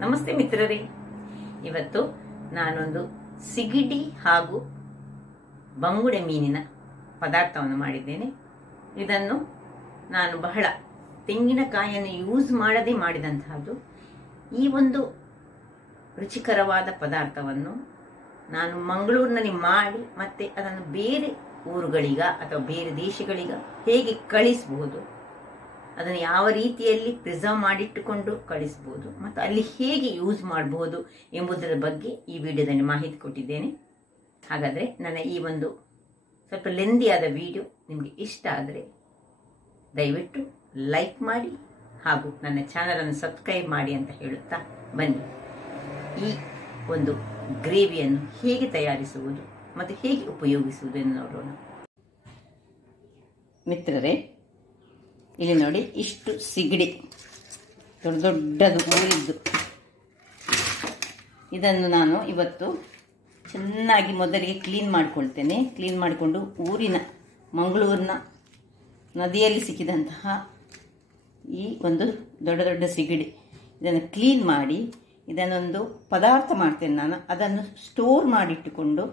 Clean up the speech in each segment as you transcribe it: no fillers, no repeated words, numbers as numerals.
ನಮಸ್ತೆ ಮಿತ್ರರೇ, ಇವತ್ತು ನಾನೊಂದು ಸಿಗಡಿ ಹಾಗೂ ಬಂಗುಡೆ ಮೀನಿನ ಪದಾರ್ಥವನ್ನು ಮಾಡಿದ್ದೇನೆ. ಇದನ್ನು ನಾನು ಬಹಳ ತೆಂಗಿನಕಾಯಿಯನ್ನು ಯೂಸ್ ಮಾಡದೆ ಮಾಡಿದಂತಹದ್ದು. ಈ ಒಂದು ರುಚಿಕರವಾದ ಪದಾರ್ಥವನ್ನು ನಾನು ಮಂಗಳೂರಿನಲ್ಲಿ ಮಾಡಿ ಮತ್ತೆ ಅದನ್ನು ಬೇರೆ ಊರುಗಳಿಗ ಅಥವಾ ಬೇರೆ ದೇಶಗಳಿಗ ಹೇಗೆ ಕಳಿಸಬಹುದು, ಅದನ್ನು ಯಾವ ರೀತಿಯಲ್ಲಿ ಪ್ರಿಸರ್ವ್ ಮಾಡಿಟ್ಟುಕೊಂಡು ಕಳಿಸಬಹುದು ಮತ್ತು ಅಲ್ಲಿ ಹೇಗೆ ಯೂಸ್ ಮಾಡಬಹುದು ಎಂಬುದರ ಬಗ್ಗೆ ಈ ವಿಡಿಯೋದಲ್ಲಿ ಮಾಹಿತಿ ಕೊಟ್ಟಿದ್ದೇನೆ. ಹಾಗಾದರೆ ನನ್ನ ಈ ಒಂದು ಸ್ವಲ್ಪ ಲೆಂದಿಯಾದ ವಿಡಿಯೋ ನಿಮಗೆ ಇಷ್ಟ ಆದರೆ ದಯವಿಟ್ಟು ಲೈಕ್ ಮಾಡಿ ಹಾಗೂ ನನ್ನ ಚಾನಲನ್ನು ಸಬ್ಸ್ಕ್ರೈಬ್ ಮಾಡಿ ಅಂತ ಹೇಳುತ್ತಾ ಬನ್ನಿ ಈ ಒಂದು ಗ್ರೇವಿಯನ್ನು ಹೇಗೆ ತಯಾರಿಸುವುದು ಮತ್ತು ಹೇಗೆ ಉಪಯೋಗಿಸುವುದು ಎಂದು ನೋಡೋಣ. ಮಿತ್ರರೇ, ಇಲ್ಲಿ ನೋಡಿ, ಇಷ್ಟು ಸಿಗಡಿ ದೊಡ್ಡ ದೊಡ್ಡದು ಊರಿದ್ದು. ಇದನ್ನು ನಾನು ಇವತ್ತು ಚೆನ್ನಾಗಿ ಮೊದಲಿಗೆ ಕ್ಲೀನ್ ಮಾಡಿಕೊಳ್ತೇನೆ. ಕ್ಲೀನ್ ಮಾಡಿಕೊಂಡು ಮಂಗಳೂರಿನ ನದಿಯಲ್ಲಿ ಸಿಕ್ಕಿದಂತಹ ಈ ಒಂದು ದೊಡ್ಡ ದೊಡ್ಡ ಸಿಗಡಿ ಇದನ್ನು ಕ್ಲೀನ್ ಮಾಡಿ ಇದನ್ನೊಂದು ಪದಾರ್ಥ ಮಾಡ್ತೇನೆ ನಾನು. ಅದನ್ನು ಸ್ಟೋರ್ ಮಾಡಿಟ್ಟುಕೊಂಡು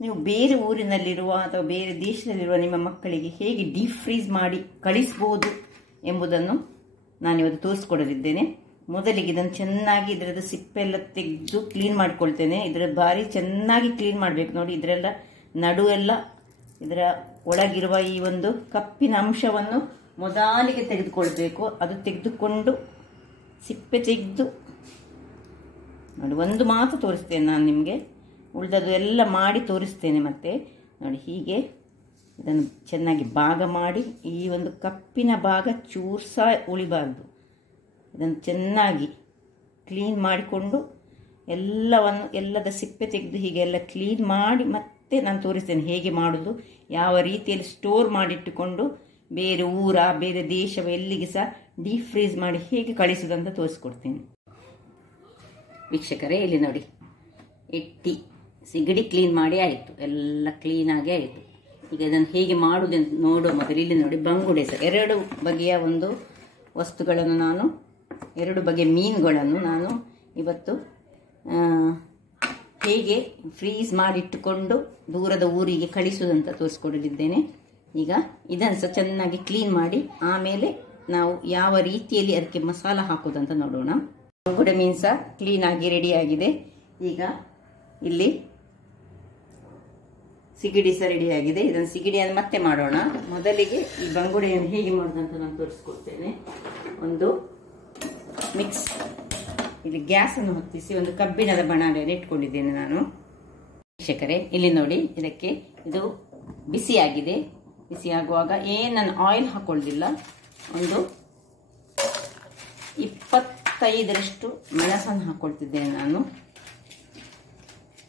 ನೀವು ಬೇರೆ ಊರಿನಲ್ಲಿರುವ ಅಥವಾ ಬೇರೆ ದೇಶದಲ್ಲಿರುವ ನಿಮ್ಮ ಮಕ್ಕಳಿಗೆ ಹೇಗೆ ಡೀಪ್ ಫ್ರೀಸ್ ಮಾಡಿ ಕಳಿಸ್ಬೋದು ಎಂಬುದನ್ನು ನಾನಿವತ್ತು ತೋರಿಸ್ಕೊಡಲಿದ್ದೇನೆ. ಮೊದಲಿಗೆ ಇದನ್ನು ಚೆನ್ನಾಗಿ ಇದರದ್ದು ಸಿಪ್ಪೆಲ್ಲ ತೆಗೆದು ಕ್ಲೀನ್ ಮಾಡ್ಕೊಳ್ತೇನೆ. ಇದರ ಭಾರಿ ಚೆನ್ನಾಗಿ ಕ್ಲೀನ್ ಮಾಡಬೇಕು. ನೋಡಿ, ಇದರೆಲ್ಲ ನಡುವೆಲ್ಲ ಇದರ ಒಳಗಿರುವ ಈ ಒಂದು ಕಪ್ಪಿನ ಅಂಶವನ್ನು ಮೊದಲಿಗೆ ತೆಗೆದುಕೊಳ್ಬೇಕು. ಅದು ತೆಗೆದುಕೊಂಡು ಸಿಪ್ಪೆ ತೆಗೆದು ನೋಡಿ, ಒಂದು ಮಾತು ತೋರಿಸ್ತೇನೆ ನಾನು ನಿಮಗೆ. ಉಳಿದದ್ದು ಎಲ್ಲ ಮಾಡಿ ತೋರಿಸ್ತೇನೆ. ಮತ್ತೆ ನೋಡಿ, ಹೀಗೆ ಇದನ್ನು ಚೆನ್ನಾಗಿ ಭಾಗ ಮಾಡಿ ಈ ಒಂದು ಕಪ್ಪಿನ ಭಾಗ ಚೂರು ಸಹ ಉಳಿಬಾರ್ದು. ಇದನ್ನು ಚೆನ್ನಾಗಿ ಕ್ಲೀನ್ ಮಾಡಿಕೊಂಡು ಎಲ್ಲದ ಸಿಪ್ಪೆ ತೆಗೆದು ಹೀಗೆಲ್ಲ ಕ್ಲೀನ್ ಮಾಡಿ ಮತ್ತೆ ನಾನು ತೋರಿಸ್ತೇನೆ ಹೇಗೆ ಮಾಡೋದು, ಯಾವ ರೀತಿಯಲ್ಲಿ ಸ್ಟೋರ್ ಮಾಡಿಟ್ಟುಕೊಂಡು ಬೇರೆ ಬೇರೆ ದೇಶವ ಎಲ್ಲಿಗೆ ಸಹ ಡೀಪ್ ಫ್ರೀಸ್ ಮಾಡಿ ಹೇಗೆ ಕಳಿಸೋದಂತ ತೋರಿಸ್ಕೊಡ್ತೀನಿ. ವೀಕ್ಷಕರೇ, ಇಲ್ಲಿ ನೋಡಿ, ಸಿಗಡಿ ಕ್ಲೀನ್ ಮಾಡಿ ಆಯಿತು, ಎಲ್ಲ ಕ್ಲೀನಾಗಿ ಆಯಿತು. ಈಗ ಇದನ್ನು ಹೇಗೆ ಮಾಡುವುದೆಂದು ನೋಡುವ ಮೊದಲು ಇಲ್ಲಿ ನೋಡಿ, ಬಂಗುಡೆ ಸಹ ಎರಡು ಬಗೆಯ ಒಂದು ವಸ್ತುಗಳನ್ನು ನಾನು, ಎರಡು ಬಗೆಯ ಮೀನುಗಳನ್ನು ನಾನು ಇವತ್ತು ಹೇಗೆ ಫ್ರೀಸ್ ಮಾಡಿಟ್ಟುಕೊಂಡು ದೂರದ ಊರಿಗೆ ಕಳಿಸುವುದಂತ ತೋರಿಸ್ಕೊಡಲಿದ್ದೇನೆ. ಈಗ ಇದನ್ನು ಸಹ ಚೆನ್ನಾಗಿ ಕ್ಲೀನ್ ಮಾಡಿ ಆಮೇಲೆ ನಾವು ಯಾವ ರೀತಿಯಲ್ಲಿ ಅದಕ್ಕೆ ಮಸಾಲ ಹಾಕೋದಂತ ನೋಡೋಣ. ಬಂಗುಡೆ ಮೀನು ಸಹ ಕ್ಲೀನಾಗಿ ರೆಡಿಯಾಗಿದೆ. ಈಗ ಇಲ್ಲಿ ಸಿಗಡಿ ಸಹ ರೆಡಿಯಾಗಿದೆ. ಇದನ್ನು ಸಿಗಡಿಯನ್ನು ಮತ್ತೆ ಮಾಡೋಣ. ಮೊದಲಿಗೆ ಈ ಬಂಗುಡೆಯನ್ನು ಹೇಗೆ ಮಾಡೋದಂತ ನಾನು ತೋರಿಸ್ಕೊಡ್ತೇನೆ. ಒಂದು ಮಿಕ್ಸ್, ಇಲ್ಲಿ ಗ್ಯಾಸನ್ನು ಹೊತ್ತಿಸಿ ಒಂದು ಕಬ್ಬಿಣದ ಬಾಣಲೆಯನ್ನು ಇಟ್ಕೊಂಡಿದ್ದೇನೆ ನಾನು. ವೀಕ್ಷಕರೇ, ಇಲ್ಲಿ ನೋಡಿ, ಇದಕ್ಕೆ ಇದು ಬಿಸಿಯಾಗಿದೆ. ಬಿಸಿಯಾಗುವಾಗ ನಾನು ಆಯಿಲ್ ಹಾಕೊಳ್ಳೋದಿಲ್ಲ. ಒಂದು 25ರಷ್ಟು ಮೆಣಸನ್ನು ಹಾಕೊಳ್ತಿದ್ದೇನೆ ನಾನು.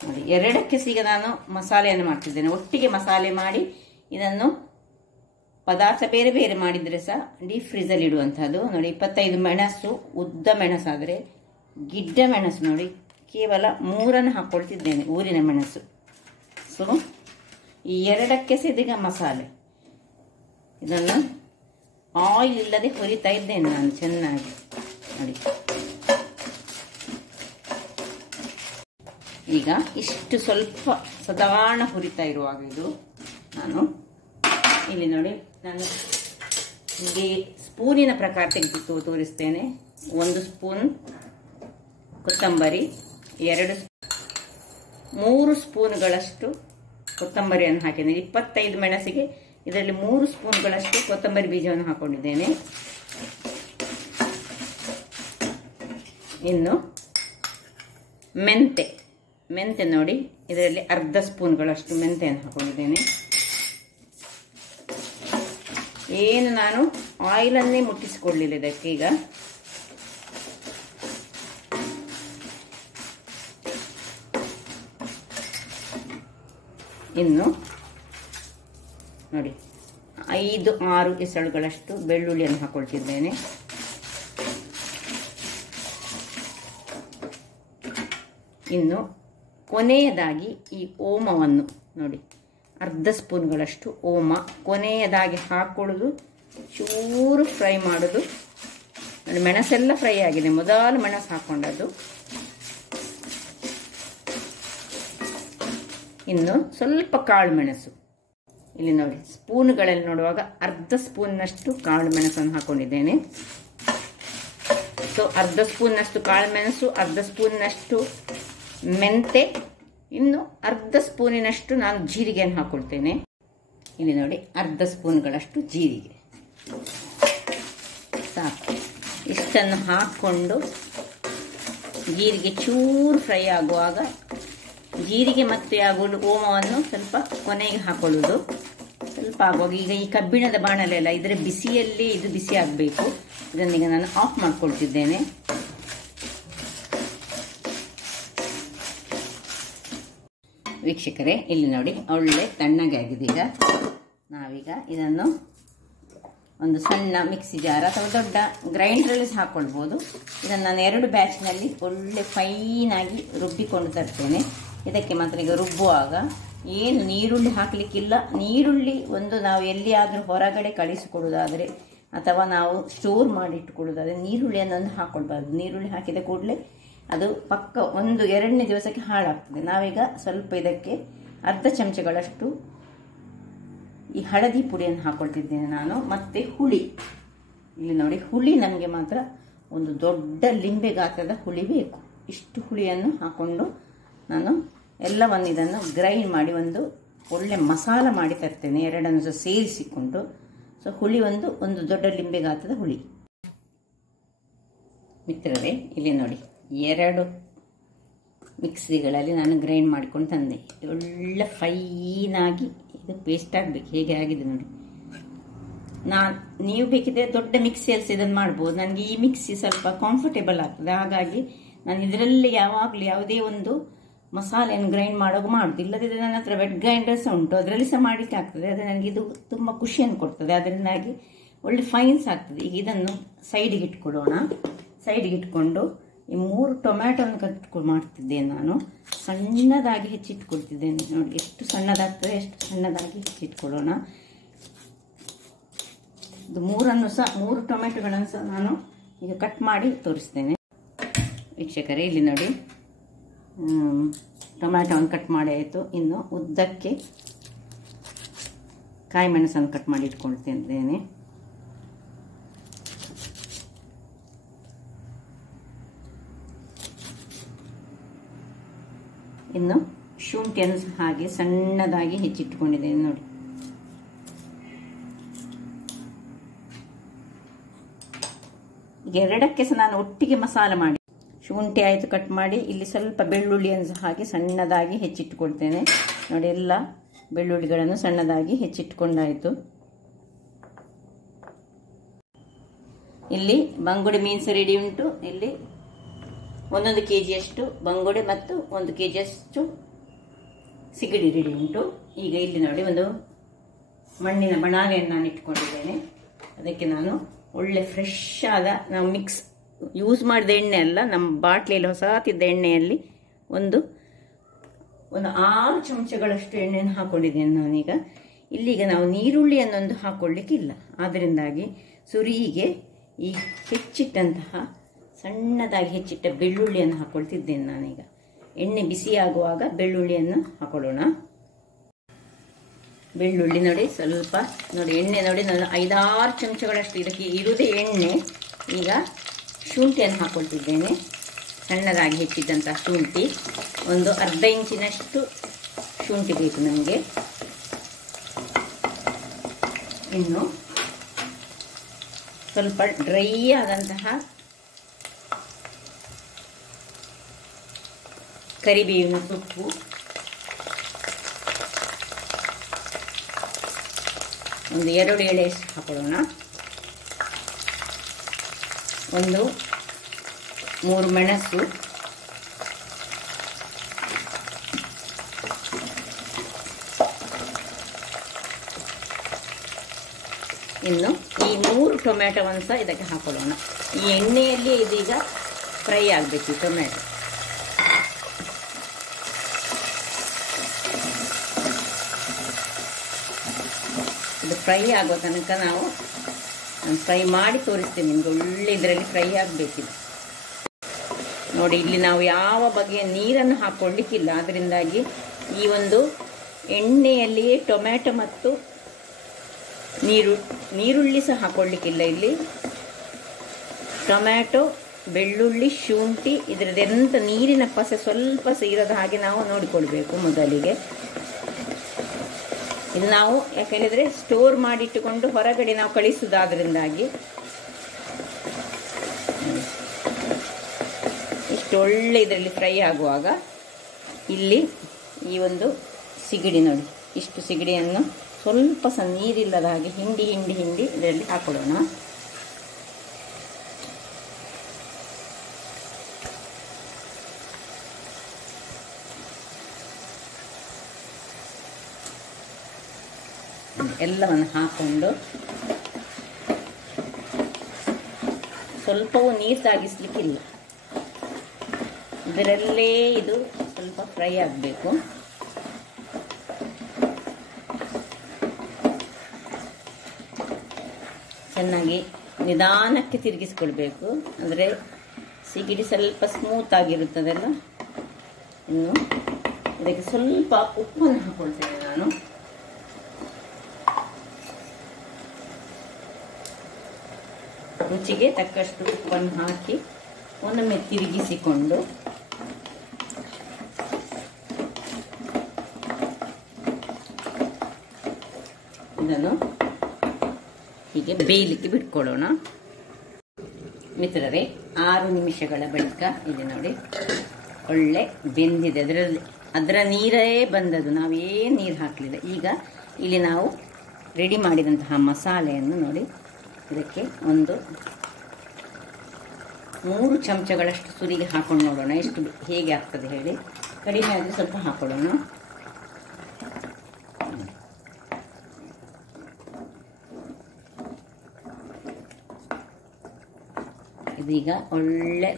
ನೋಡಿ, ಎರಡಕ್ಕೆ ಈಗ ನಾನು ಮಸಾಲೆಯನ್ನು ಮಾಡ್ತಿದ್ದೇನೆ. ಒಟ್ಟಿಗೆ ಮಸಾಲೆ ಮಾಡಿ ಇದನ್ನು ಪದಾರ್ಥ ಬೇರೆ ಬೇರೆ ಮಾಡಿದರೆ ಸಹ ಡೀಪ್ ಫ್ರೀಸಲ್ಲಿ ಇಡುವಂಥದ್ದು. ನೋಡಿ, 25 ಮೆಣಸು, ಉದ್ದ ಮೆಣಸಾದರೆ, ಗಿಡ್ಡ ಮೆಣಸು ನೋಡಿ ಕೇವಲ 3 ಹಾಕೊಳ್ತಿದ್ದೇನೆ, ಊರಿನ ಮೆಣಸು. ಸೊ ಈ ಎರಡಕ್ಕೆ ಇದೀಗ ಮಸಾಲೆ. ಇದನ್ನು ಆಯಿಲ್ ಇಲ್ಲದೆ ಹುರಿತಾ ಇದ್ದೇನೆ ನಾನು ಚೆನ್ನಾಗಿ. ನೋಡಿ, ಈಗ ಇಷ್ಟು ಸ್ವಲ್ಪ ಸಾಧಾರಣ ಹುರಿತಾ ಇರುವಾಗ ಇದು ನಾನು ಇಲ್ಲಿ ನೋಡಿ, ನಾನು ನಿಮಗೆ ಸ್ಪೂನಿನ ಪ್ರಕಾರ ತೆಗೆದು ತೋರಿಸ್ತೇನೆ. 1 ಸ್ಪೂನ್ ಕೊತ್ತಂಬರಿ, 3 ಸ್ಪೂನ್ಗಳಷ್ಟು ಕೊತ್ತಂಬರಿಯನ್ನು ಹಾಕಿದ್ದೇನೆ. 25 ಮೆಣಸಿಗೆ ಇದರಲ್ಲಿ 3 ಸ್ಪೂನ್ಗಳಷ್ಟು ಕೊತ್ತಂಬರಿ ಬೀಜವನ್ನು ಹಾಕೊಂಡಿದ್ದೇನೆ. ಇನ್ನು ಮೆಂತೆ ನೋಡಿ, ಇದರಲ್ಲಿ ಅರ್ಧ ಸ್ಪೂನ್ಗಳಷ್ಟು ಮೆಂತೆಯನ್ನು ಹಾಕೊಂಡಿದ್ದೇನೆ. ನಾನು ಆಯಿಲನ್ನೇ ಮುಟ್ಟಿಸಿಕೊಳ್ಳಲಿಲ್ಲ ಇದಕ್ಕೆ. ಈಗ ಇನ್ನು ನೋಡಿ, 5-6 ಎಸಳುಗಳಷ್ಟು ಬೆಳ್ಳುಳ್ಳಿಯನ್ನು ಹಾಕೊಳ್ತಿದ್ದೇನೆ. ಇನ್ನು ಕೊನೆಯದಾಗಿ ಈ ಓಮವನ್ನು ನೋಡಿ, ಅರ್ಧ ಸ್ಪೂನ್ಗಳಷ್ಟು ಓಮ ಕೊನೆಯದಾಗಿ ಹಾಕೊಳ್ಳೋದು, ಚೂರು ಫ್ರೈ ಮಾಡೋದು. ನೋಡಿ ಮೆಣಸೆಲ್ಲ ಫ್ರೈ ಆಗಿದೆ. ಮೊದಲು ಮೆಣಸು ಹಾಕೊಂಡದ್ದು. ಇನ್ನು ಸ್ವಲ್ಪ ಕಾಳು ಮೆಣಸು. ಇಲ್ಲಿ ನೋಡಿ ಸ್ಪೂನ್ಗಳಲ್ಲಿ ನೋಡುವಾಗ ಅರ್ಧ ಸ್ಪೂನ್ನಷ್ಟು ಕಾಳು ಮೆಣಸನ್ನು ಹಾಕೊಂಡಿದ್ದೇನೆ. ಸೊ ಅರ್ಧ ಸ್ಪೂನ್ನಷ್ಟು ಕಾಳು ಮೆಣಸು, ಅರ್ಧ ಸ್ಪೂನ್ನಷ್ಟು ಮೆಂತೆ, ಇನ್ನು ಅರ್ಧ ಸ್ಪೂನಿನಷ್ಟು ನಾನು ಜೀರಿಗೆಯನ್ನು ಹಾಕೊಳ್ತೇನೆ. ಇಲ್ಲಿ ನೋಡಿ ಅರ್ಧ ಸ್ಪೂನ್ಗಳಷ್ಟು ಜೀರಿಗೆ ಸಾಕು. ಇಷ್ಟನ್ನು ಹಾಕ್ಕೊಂಡು ಜೀರಿಗೆ ಚೂರು ಫ್ರೈ ಆಗುವಾಗ ಜೀರಿಗೆ ಮತ್ತು ಆಗೋದು ಓಮವನ್ನು ಸ್ವಲ್ಪ ಕೊನೆಗೆ ಹಾಕೊಳ್ಳುವುದು. ಸ್ವಲ್ಪ ಆಗುವಾಗ ಈಗ ಈ ಕಬ್ಬಿಣದ ಬಾಣಲೆಲ್ಲ ಇದರ ಬಿಸಿಯಲ್ಲಿ ಇದು ಬಿಸಿ ಆಗಬೇಕು. ಇದನ್ನೀಗ ನಾನು ಆಫ್ ಮಾಡ್ಕೊಳ್ತಿದ್ದೇನೆ. ವೀಕ್ಷಕರೇ ಇಲ್ಲಿ ನೋಡಿ ಒಳ್ಳೆ ತಣ್ಣಗೆ ಆಗಿದೆ. ಈಗ ನಾವೀಗ ಇದನ್ನು ಒಂದು ಸಣ್ಣ ಮಿಕ್ಸಿ ಜಾರ್ ಅಥವಾ ದೊಡ್ಡ ಗ್ರೈಂಡ್ರಲ್ಲಿ ಹಾಕ್ಕೊಳ್ಬೋದು. ಇದನ್ನು ನಾನು 2 ಬ್ಯಾಚ್ನಲ್ಲಿ ಒಳ್ಳೆ ಫೈನಾಗಿ ರುಬ್ಬಿಕೊಂಡು ತರ್ತೇನೆ. ಇದಕ್ಕೆ ಮಾತ್ರ ಈಗ ರುಬ್ಬುವಾಗ ಏನು ನೀರುಳ್ಳಿ ಹಾಕಲಿಕ್ಕಿಲ್ಲ. ನೀರುಳ್ಳಿ ಒಂದು ನಾವು ಎಲ್ಲಿಯಾದರೂ ಹೊರಗಡೆ ಕಳಿಸಿಕೊಡೋದಾದರೆ ಅಥವಾ ನಾವು ಸ್ಟೋರ್ ಮಾಡಿ ಇಟ್ಟುಕೊಳ್ಳೋದಾದರೆ ನೀರುಳ್ಳಿಯನ್ನು ಹಾಕ್ಕೊಳ್ಬಾರ್ದು. ನೀರುಳ್ಳಿ ಹಾಕಿದ ಕೂಡಲೇ ಅದು ಪಕ್ಕ 1-2ನೇ ದಿವಸಕ್ಕೆ ಹಾಳಾಗ್ತದೆ. ನಾವೀಗ ಸ್ವಲ್ಪ ಇದಕ್ಕೆ ಅರ್ಧ ಚಮಚಗಳಷ್ಟು ಈ ಹಳದಿ ಪುಡಿಯನ್ನು ಹಾಕೊಳ್ತಿದ್ದೇನೆ ನಾನು. ಮತ್ತು ಹುಳಿ, ಇಲ್ಲಿ ನೋಡಿ ಹುಳಿ ನಮಗೆ ಮಾತ್ರ ಒಂದು ದೊಡ್ಡ ಲಿಂಬೆ ಗಾತ್ರದ ಹುಳಿ ಬೇಕು. ಇಷ್ಟು ಹುಳಿಯನ್ನು ಹಾಕ್ಕೊಂಡು ನಾನು ಎಲ್ಲವನ್ನು ಇದನ್ನು ಗ್ರೈಂಡ್ ಮಾಡಿ ಒಂದು ಒಳ್ಳೆ ಮಸಾಲ ಮಾಡಿ ತರ್ತೇನೆ, ಎರಡನ್ನು ಸಹ ಸೇರಿಸಿಕೊಂಡು. ಸೊ ಹುಳಿ ಒಂದು ದೊಡ್ಡ ಲಿಂಬೆ ಗಾತ್ರದ ಹುಳಿ. ಮಿತ್ರರೇ ಇಲ್ಲಿ ನೋಡಿ 2 ಮಿಕ್ಸಿಗಳಲ್ಲಿ ನಾನು ಗ್ರೈಂಡ್ ಮಾಡಿಕೊಂಡು ತಂದೆ. ಒಳ್ಳೆ ಫೈನಾಗಿ ಇದು ಪೇಸ್ಟ್ ಆಗಬೇಕು. ಹೇಗೆ ಆಗಿದೆ ನೋಡಿ. ನೀವು ಬೇಕಿದ್ರೆ ದೊಡ್ಡ ಮಿಕ್ಸಿಯಲ್ಲಿ ಇದನ್ನು ಮಾಡ್ಬೋದು. ನನಗೆ ಈ ಮಿಕ್ಸಿ ಸ್ವಲ್ಪ ಕಂಫರ್ಟೇಬಲ್ ಆಗ್ತದೆ. ಹಾಗಾಗಿ ನಾನು ಇದರಲ್ಲಿ ಯಾವಾಗಲೂ ಯಾವುದೇ ಒಂದು ಮಸಾಲೆಯನ್ನು ಗ್ರೈಂಡ್ ಮಾಡೋದು ಮಾಡೋದು. ಇಲ್ಲದಿದ್ದರೆ ನನ್ನ ಹತ್ರ ವೆಟ್ ಗ್ರೈಂಡರ್ ಸಹ ಉಂಟು, ಅದರಲ್ಲಿ ಸಹ ಮಾಡಲಿಕ್ಕೆ ಆಗ್ತದೆ. ಅದು ನನಗೆ ಇದು ತುಂಬ ಖುಷಿಯನ್ನು ಕೊಡ್ತದೆ. ಅದರಿಂದಾಗಿ ಒಳ್ಳೆ ಫೈನ್ಸ್ ಆಗ್ತದೆ. ಈಗ ಇದನ್ನು ಸೈಡಿಗೆ ಇಟ್ಕೊಳ್ಳೋಣ. ಸೈಡಿಗೆ ಇಟ್ಕೊಂಡು ಈ 3 ಟೊಮ್ಯಾಟೊವನ್ನು ಕಟ್ ಮಾಡ್ತಿದ್ದೇನೆ ನಾನು. ಸಣ್ಣದಾಗಿ ಹೆಚ್ಚಿಟ್ಕೊಳ್ತಿದ್ದೇನೆ. ನೋಡಿ ಎಷ್ಟು ಸಣ್ಣದಾಗ್ತದೆ ಎಷ್ಟು ಸಣ್ಣದಾಗಿ ಹೆಚ್ಚಿಟ್ಕೊಳ್ಳೋಣ. ಇದು 3 ಟೊಮ್ಯಾಟೊಗಳನ್ನು ಸಹ ನಾನು ಈಗ ಕಟ್ ಮಾಡಿ ತೋರಿಸ್ತೇನೆ. ವೀಕ್ಷಕರೇ ಇಲ್ಲಿ ನೋಡಿ ಟೊಮ್ಯಾಟೊವನ್ನು ಕಟ್ ಮಾಡಿ ಆಯಿತು. ಇನ್ನು ಉದ್ದಕ್ಕೆ ಕಾಯಿ ಮೆಣಸನ್ನು ಕಟ್ ಮಾಡಿ ಇಟ್ಕೊಳ್ತಿದ್ದೇನೆ. ಇನ್ನು ಶುಂಠಿಯನ್ನು ಹಾಗೆ ಸಣ್ಣದಾಗಿ ಹೆಚ್ಚಿಟ್ಟುಕೊಂಡಿದ್ದೇನೆ ನೋಡಿ. ಈಗ ಎರಡಕ್ಕೆ ಸಹ ನಾನು ಒಟ್ಟಿಗೆ ಮಸಾಲೆ ಮಾಡಿ ಶುಂಠಿ ಆಯಿತು ಕಟ್ ಮಾಡಿ, ಇಲ್ಲಿ ಸ್ವಲ್ಪ ಬೆಳ್ಳುಳ್ಳಿಯನ್ನು ಸಹ ಹಾಗೆ ಸಣ್ಣದಾಗಿ ಹೆಚ್ಚಿಟ್ಟುಕೊಳ್ತೇನೆ ನೋಡಿ. ಎಲ್ಲ ಬೆಳ್ಳುಳ್ಳಿಗಳನ್ನು ಸಣ್ಣದಾಗಿ ಹೆಚ್ಚಿಟ್ಟುಕೊಂಡಾಯಿತು. ಇಲ್ಲಿ ಬಂಗುಡೆ ಮೀನ್ಸ್ ರೆಡಿ ಉಂಟು. ಇಲ್ಲಿ 1 kgಯಷ್ಟು ಬಂಗುಡೆ ಮತ್ತು 1 kgಯಷ್ಟು ಸಿಗಡಿ ರೆಡಿ ಉಂಟು. ಈಗ ಇಲ್ಲಿ ನೋಡಿ ಒಂದು ಮಣ್ಣಿನ ಬಣಾಲೆಯನ್ನು ನಾನು ಇಟ್ಕೊಂಡಿದ್ದೇನೆ. ಅದಕ್ಕೆ ನಾನು ಒಳ್ಳೆ ಫ್ರೆಶ್ ಆದ ನಾವು ಮಿಕ್ಸ್ ಯೂಸ್ ಮಾಡಿದ ಎಣ್ಣೆ ಅಲ್ಲ, ನಮ್ಮ ಬಾಟ್ಲಿಯಲ್ಲಿ ಹೊಸತಿದ್ದ ಎಣ್ಣೆಯಲ್ಲಿ ಒಂದು 6 ಚಮಚಗಳಷ್ಟು ಎಣ್ಣೆಯನ್ನು ಹಾಕೊಂಡಿದ್ದೇನೆ ನಾನೀಗ. ಇಲ್ಲಿಗ ನಾವು ನೀರುಳ್ಳಿಯನ್ನೊಂದು ಹಾಕೊಳ್ಳಿಕ್ಕಿಲ್ಲ. ಆದ್ದರಿಂದಾಗಿ ಸುರಿಗೆ ಈ ಹೆಚ್ಚಿಟ್ಟಂತಹ ಸಣ್ಣದಾಗಿ ಹೆಚ್ಚಿಟ್ಟ ಬೆಳ್ಳುಳ್ಳಿಯನ್ನು ಹಾಕೊಳ್ತಿದ್ದೇನೆ ನಾನೀಗ. ಎಣ್ಣೆ ಬಿಸಿಯಾಗುವಾಗ ಬೆಳ್ಳುಳ್ಳಿಯನ್ನು ಹಾಕೊಳ್ಳೋಣ. ಬೆಳ್ಳುಳ್ಳಿ ನೋಡಿ ಸ್ವಲ್ಪ ನೋಡಿ ಎಣ್ಣೆ ನೋಡಿ ನಾನು 5-6 ಚಮಚಗಳಷ್ಟು ಇದಕ್ಕೆ ಇರುವುದೇ ಎಣ್ಣೆ. ಈಗ ಶುಂಠಿಯನ್ನು ಹಾಕೊಳ್ತಿದ್ದೇನೆ. ಸಣ್ಣದಾಗಿ ಹೆಚ್ಚಿದ್ದಂತಹ ಶುಂಠಿ, ಒಂದು ಅರ್ಧ ಇಂಚಿನಷ್ಟು ಶುಂಠಿ ಬೇಕು ನನಗೆ. ಇನ್ನು ಸ್ವಲ್ಪ ಡ್ರೈ ಆದಂತಹ ಕರಿಬೇವಿನ ಸೊಪ್ಪು, ಒಂದು 2 ಎಳೆಯಷ್ಟು ಹಾಕೊಳ್ಳೋಣ. ಒಂದು 3 ಮೆಣಸು, ಇನ್ನು ಈ 3 ಟೊಮ್ಯಾಟೊವನ್ನು ಸಹ ಇದಕ್ಕೆ ಹಾಕೊಳ್ಳೋಣ. ಈ ಎಣ್ಣೆಯಲ್ಲಿ ಇದೀಗ ಫ್ರೈ ಆಗಬೇಕು ಟೊಮ್ಯಾಟೊ. ಇದು ಫ್ರೈ ಆಗೋ ತನಕ ನಾವು ನಾನು ಫ್ರೈ ಮಾಡಿ ತೋರಿಸ್ತೇನೆ ನಿಮಗೆ. ಒಳ್ಳೆ ಇದರಲ್ಲಿ ಫ್ರೈ ಆಗಬೇಕಿದೆ ನೋಡಿ. ಇಲ್ಲಿ ನಾವು ಯಾವ ಬಗೆಯ ನೀರನ್ನು ಹಾಕ್ಕೊಳ್ಳಿಕ್ಕಿಲ್ಲ, ಅದರಿಂದಾಗಿ ಈ ಒಂದು ಎಣ್ಣೆಯಲ್ಲಿಯೇ ಟೊಮ್ಯಾಟೊ ಮತ್ತು ನೀರುಳ್ಳಿ ಸಹ ಹಾಕ್ಕೊಳ್ಳಿಕ್ಕಿಲ್ಲ. ಇಲ್ಲಿ ಟೊಮ್ಯಾಟೊ, ಬೆಳ್ಳುಳ್ಳಿ, ಶುಂಠಿ ಇದರದೆಂತ ನೀರಿನ ಪಸೆ ಸ್ವಲ್ಪ ಇರೋದು ಹಾಗೆ ನಾವು ನೋಡಿಕೊಳ್ಬೇಕು ಮೊದಲಿಗೆ. ಇದು ನಾವು ಯಾಕೆ ಹೇಳಿದರೆ ಸ್ಟೋರ್ ಮಾಡಿಟ್ಟುಕೊಂಡು ಹೊರಗಡೆ ನಾವು ಕಳಿಸುವುದಾದ್ರಿಂದಾಗಿ ಇಷ್ಟು ಒಳ್ಳೆ ಇದರಲ್ಲಿ ಫ್ರೈ ಆಗುವಾಗ ಇಲ್ಲಿ ಈ ಒಂದು ಸಿಗಡಿ ನೋಡಿ, ಇಷ್ಟು ಸಿಗಡಿಯನ್ನು ಸ್ವಲ್ಪ ಸಹ ನೀರಿಲ್ಲದ ಹಾಗೆ ಹಿಂಡಿ ಹಿಂಡಿ ಹಿಂಡಿ ಇದರಲ್ಲಿ ಹಾಕೊಳ್ಳೋಣ. ಎಲ್ಲವನ್ನು ಹಾಕೊಂಡು ಸ್ವಲ್ಪವೂ ನೀರು ತಾಗಿಸ್ಲಿಕ್ಕಿಲ್ಲ, ಇದರಲ್ಲೇ ಇದು ಸ್ವಲ್ಪ ಫ್ರೈ ಆಗಬೇಕು. ಚೆನ್ನಾಗಿ ನಿಧಾನಕ್ಕೆ ತಿರುಗಿಸ್ಕೊಳ್ಬೇಕು, ಅಂದರೆ ಸಿಗಡಿ ಸ್ವಲ್ಪ ಸ್ಮೂತ್ ಆಗಿರುತ್ತದಲ್ಲ. ಇನ್ನು ಇದಕ್ಕೆ ಸ್ವಲ್ಪ ಉಪ್ಪನ್ನು ಹಾಕೊಳ್ತೇನೆ ನಾನು. ರುಚಿಗೆ ತಕ್ಕಷ್ಟು ಉಪ್ಪನ್ನು ಹಾಕಿ ಒಮ್ಮೆ ತಿರುಗಿಸಿಕೊಂಡು ಇದನ್ನು ಹೀಗೆ ಬೇಯಲಿಕ್ಕೆ ಬಿಟ್ಕೊಳ್ಳೋಣ. ಮಿತ್ರರೇ, 6 ನಿಮಿಷಗಳ ಬಳಿಕ ಇದು ನೋಡಿ ಒಳ್ಳೆ ಬೆಂದಿದೆ. ಅದರ ನೀರೇ ಬಂದದ್ದು, ನಾವೇನು ನೀರು ಹಾಕಲಿಲ್ಲ. ಈಗ ಇಲ್ಲಿ ನಾವು ರೆಡಿ ಮಾಡಿದಂತಹ ಮಸಾಲೆಯನ್ನು ನೋಡಿ, ಇದಕ್ಕೆ ಒಂದು 3 ಚಮಚಗಳಷ್ಟು ಸುರಿಗೆ ಹಾಕೊಂಡು ನೋಡೋಣ ಎಷ್ಟು ಹೇಗೆ ಆಗ್ತದೆ ಹೇಳಿ. ಕಡಿಮೆ ಆದರೆ ಸ್ವಲ್ಪ ಹಾಕೊಳ್ಳೋಣ. ಇದೀಗ ಒಳ್ಳೆ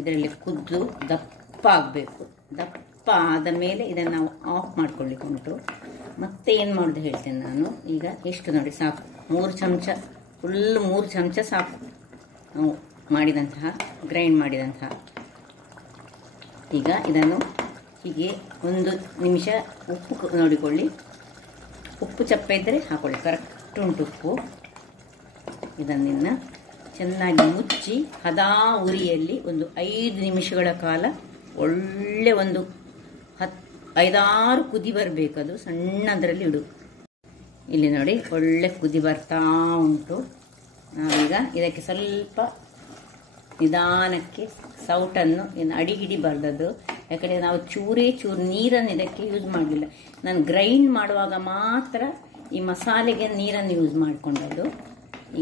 ಇದರಲ್ಲಿ ಕುದ್ದು ದಪ್ಪ ಆಗಬೇಕು. ದಪ್ಪ ಆದ ಮೇಲೆ ಇದನ್ನು ನಾವು ಆಫ್ ಮಾಡ್ಕೊಳ್ಳಿಕ್ಕೆ ಉಂಟು. ಮತ್ತೆ ಏನು ಮಾಡೋದು ಹೇಳ್ತೇನೆ ನಾನು. ಈಗ ಎಷ್ಟು ನೋಡಿ ಸಾಕು, 3 ಚಮಚ, ಫುಲ್ 3 ಚಮಚ ಸಾಕು ನಾವು ಮಾಡಿದಂತಹ ಗ್ರೈಂಡ್ ಮಾಡಿದಂತಹ. ಈಗ ಇದನ್ನು ಹೀಗೆ 1 ನಿಮಿಷ ಉಪ್ಪು ನೋಡಿಕೊಳ್ಳಿ, ಉಪ್ಪು ಚಪ್ಪೆ ಇದ್ದರೆ ಹಾಕೊಳ್ಳಿ, ಕರೆಕ್ಟ್ ಉಂಟು ಉಪ್ಪು. ಇದನ್ನು ಚೆನ್ನಾಗಿ ಮುಚ್ಚಿ ಹದಾ ಉರಿಯಲ್ಲಿ ಒಂದು 5 ನಿಮಿಷಗಳ ಕಾಲ ಒಳ್ಳೆ ಒಂದು 5-6 ಕುದಿ ಬರಬೇಕದು, ಸಣ್ಣದರಲ್ಲಿ ಇಡು. ಇಲ್ಲಿ ನೋಡಿ ಒಳ್ಳೆ ಕುದಿ ಬರ್ತಾ ಉಂಟು. ನಾವೀಗ ಇದಕ್ಕೆ ಸ್ವಲ್ಪ ನಿಧಾನಕ್ಕೆ ಸೌಟನ್ನು ಅಡಿಗಿಡಿ ಬರ್ತದ್ದು, ಯಾಕಂದರೆ ನಾವು ಚೂರು ನೀರನ್ನು ಇದಕ್ಕೆ ಯೂಸ್ ಮಾಡಲಿಲ್ಲ. ನಾನು ಗ್ರೈಂಡ್ ಮಾಡುವಾಗ ಮಾತ್ರ ಈ ಮಸಾಲೆಗೆ ನೀರನ್ನು ಯೂಸ್ ಮಾಡಿಕೊಂಡದ್ದು.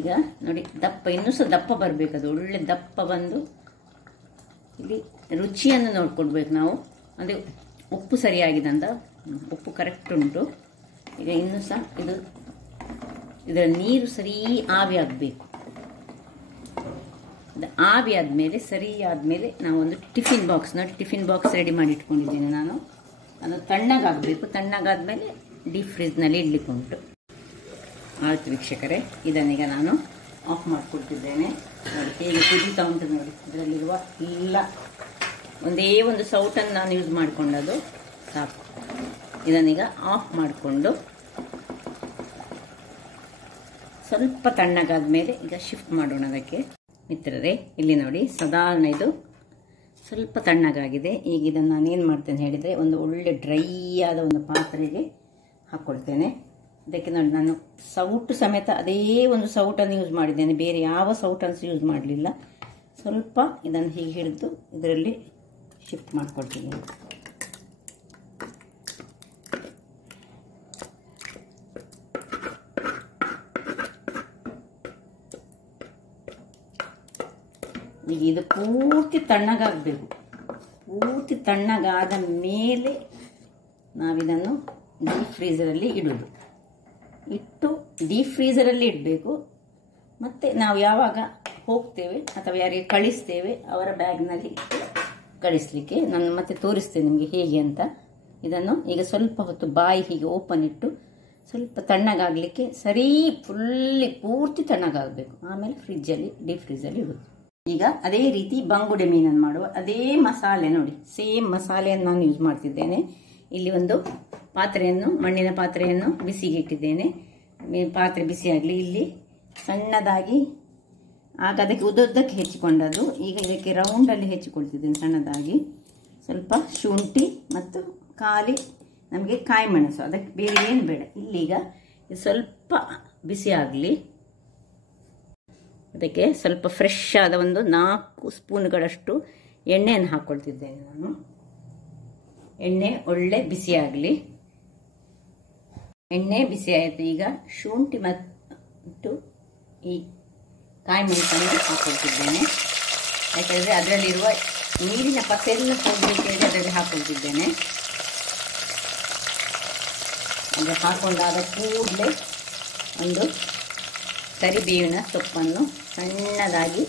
ಈಗ ನೋಡಿ ದಪ್ಪ, ಇನ್ನೂ ಸಹ ದಪ್ಪ ಬರಬೇಕದು, ಒಳ್ಳೆ ದಪ್ಪ ಬಂದು ಇಲ್ಲಿ ರುಚಿಯನ್ನು ನೋಡ್ಕೊಳ್ಬೇಕು ನಾವು. ಅಂದರೆ ಉಪ್ಪು ಸರಿಯಾಗಿದೆ ಅಂತ, ಉಪ್ಪು ಕರೆಕ್ಟ್ ಉಂಟು. ಈಗ ಇನ್ನೂ ಸಹ ಇದರ ನೀರು ಸರಿ ಆವಿ ಆಗಬೇಕು. ಆವಿ ಆದಮೇಲೆ ಸರಿ ಆದಮೇಲೆ ನಾವು ಒಂದು ಟಿಫಿನ್ ಬಾಕ್ಸ್ ನೋಡಿ, ಟಿಫಿನ್ ಬಾಕ್ಸ್ ರೆಡಿ ಮಾಡಿ ಇಟ್ಕೊಂಡಿದ್ದೇನೆ ನಾನು. ಅದು ತಣ್ಣಗಾಗಬೇಕು. ತಣ್ಣಗಾದ್ಮೇಲೆ ಡೀಪ್ ಫ್ರಿಜ್ನಲ್ಲಿ ಇಡ್ಲಿಕ್ಕೆ ಉಂಟು. ಆಯ್ತು ವೀಕ್ಷಕರೇ, ಇದನ್ನೀಗ ನಾನು ಆಫ್ ಮಾಡಿಕೊಳ್ತಿದ್ದೇನೆ. ನೋಡಿ ಹೇಗೆ ಕುದೀತಾ ಉಂಟು ನೋಡಿ. ಇದರಲ್ಲಿರುವ ಎಲ್ಲ ಒಂದೇ ಒಂದು ಸೌಟನ್ನು ನಾನು ಯೂಸ್ ಮಾಡಿಕೊಂಡದ್ದು ಸಾಕು. ಇದನ್ನೀಗ ಆಫ್ ಮಾಡಿಕೊಂಡು ಸ್ವಲ್ಪ ತಣ್ಣಗಾದ ಮೇಲೆ ಈಗ ಶಿಫ್ಟ್ ಮಾಡೋಣ ಅದಕ್ಕೆ. ಮಿತ್ರರೇ, ಇಲ್ಲಿ ನೋಡಿ ಸಾಧಾರಣ ಇದು ಸ್ವಲ್ಪ ತಣ್ಣಗಾಗಿದೆ. ಈಗ ಇದನ್ನು ನಾನೇನು ಮಾಡ್ತೇನೆ ಹೇಳಿದರೆ, ಒಂದು ಒಳ್ಳೆ ಡ್ರೈ ಆದ ಒಂದು ಪಾತ್ರೆಗೆ ಹಾಕ್ಕೊಳ್ತೇನೆ. ಇದಕ್ಕೆ ನೋಡಿ ನಾನು ಸೌಟು ಸಮೇತ ಅದೇ ಒಂದು ಸೌಟನ್ನು ಯೂಸ್ ಮಾಡಿದ್ದೇನೆ, ಬೇರೆ ಯಾವ ಸೌಟನ್ನು ಯೂಸ್ ಮಾಡಲಿಲ್ಲ. ಸ್ವಲ್ಪ ಇದನ್ನು ಹೀಗೆ ಹಿಡಿದು ಇದರಲ್ಲಿ ಶಿಫ್ಟ್ ಮಾಡ್ಕೊಳ್ತೀನಿ. ಈಗ ಇದು ಪೂರ್ತಿ ತಣ್ಣಗಾಗಬೇಕು. ಪೂರ್ತಿ ತಣ್ಣಗಾದ ಮೇಲೆ ನಾವಿದನ್ನು ಡೀಪ್ ಫ್ರೀಸರಲ್ಲಿ ಇಡೋದು. ಇಟ್ಟು ಡೀಪ್ ಫ್ರೀಸರಲ್ಲಿ ಇಡಬೇಕು. ಮತ್ತು ನಾವು ಯಾವಾಗ ಹೋಗ್ತೇವೆ ಅಥವಾ ಯಾರಿಗೆ ಕಳಿಸ್ತೇವೆ ಅವರ ಬ್ಯಾಗ್ನಲ್ಲಿ ಇಟ್ಟು ಕಳಿಸ್ಲಿಕ್ಕೆ ನಾನು ಮತ್ತೆ ತೋರಿಸ್ತೇನೆ ನಿಮಗೆ ಹೇಗೆ ಅಂತ. ಇದನ್ನು ಈಗ ಸ್ವಲ್ಪ ಹೊತ್ತು ಬಾಯಿ ಹೀಗೆ ಓಪನ್ ಇಟ್ಟು ಸ್ವಲ್ಪ ತಣ್ಣಗಾಗಲಿಕ್ಕೆ ಸರಿ ಫುಲ್ಲಿ ಪೂರ್ತಿ ತಣ್ಣಗಾಗಬೇಕು. ಆಮೇಲೆ ಡೀಪ್ ಫ್ರಿಜ್ಜಲ್ಲಿ ಇಡೋದು. ಈಗ ಅದೇ ರೀತಿ ಬಂಗುಡೆ ಮೀನನ್ನು ಮಾಡುವ ಅದೇ ಮಸಾಲೆ ನೋಡಿ, ಸೇಮ್ ಮಸಾಲೆಯನ್ನು ನಾನು ಯೂಸ್ ಮಾಡ್ತಿದ್ದೇನೆ. ಇಲ್ಲಿ ಒಂದು ಮಣ್ಣಿನ ಪಾತ್ರೆಯನ್ನು ಬಿಸಿಗೆ ಇಟ್ಟಿದ್ದೇನೆ. ಪಾತ್ರೆ ಬಿಸಿ ಆಗಲಿ. ಇಲ್ಲಿ ಸಣ್ಣದಾಗಿ ಆಗ ಅದಕ್ಕೆ ಉದ್ದಕ್ಕೆ ಹೆಚ್ಚಿಕೊಂಡದ್ದು, ಈಗ ಇದಕ್ಕೆ ರೌಂಡಲ್ಲಿ ಹೆಚ್ಚಿಕೊಳ್ತಿದ್ದೇನೆ ಸಣ್ಣದಾಗಿ. ಸ್ವಲ್ಪ ಶುಂಠಿ ಮತ್ತು ಖಾಲಿ ನಮಗೆ ಕಾಯಿ ಮೆಣಸು, ಅದಕ್ಕೆ ಬೇರೆ ಏನು ಬೇಡ. ಇಲ್ಲೀಗ ಸ್ವಲ್ಪ ಬಿಸಿ ಆಗಲಿ. ಅದಕ್ಕೆ ಸ್ವಲ್ಪ ಫ್ರೆಶ್ ಆದ ಒಂದು 4 ಸ್ಪೂನ್ಗಳಷ್ಟು ಎಣ್ಣೆಯನ್ನು ಹಾಕ್ಕೊಳ್ತಿದ್ದೇನೆ ನಾನು. ಎಣ್ಣೆ ಒಳ್ಳೆ ಬಿಸಿ ಆಗಲಿ. ಎಣ್ಣೆ ಬಿಸಿ ಆಯಿತು. ಈಗ ಶುಂಠಿ ಮತ್ತು ಈ ಕಾಯಿ ಮೆಣಸನ್ನು ಹಾಕ್ಕೊಳ್ತಿದ್ದೇನೆ. ಯಾಕೆಂದರೆ ಅದರಲ್ಲಿರುವ ನೀರಿನ ಪಸೆಯನ್ನು ಹೋಗಲಿಕ್ಕೆ ಹೇಳಿ ಅದರಲ್ಲಿ ಹಾಕ್ಕೊಳ್ತಿದ್ದೇನೆ. ಅದು ಹಾಕೊಂಡಾದ ಕೂಡಲೇ ಒಂದು ಕರಿಬೇವಿನ ಸೊಪ್ಪನ್ನು ಸಣ್ಣದಾಗಿ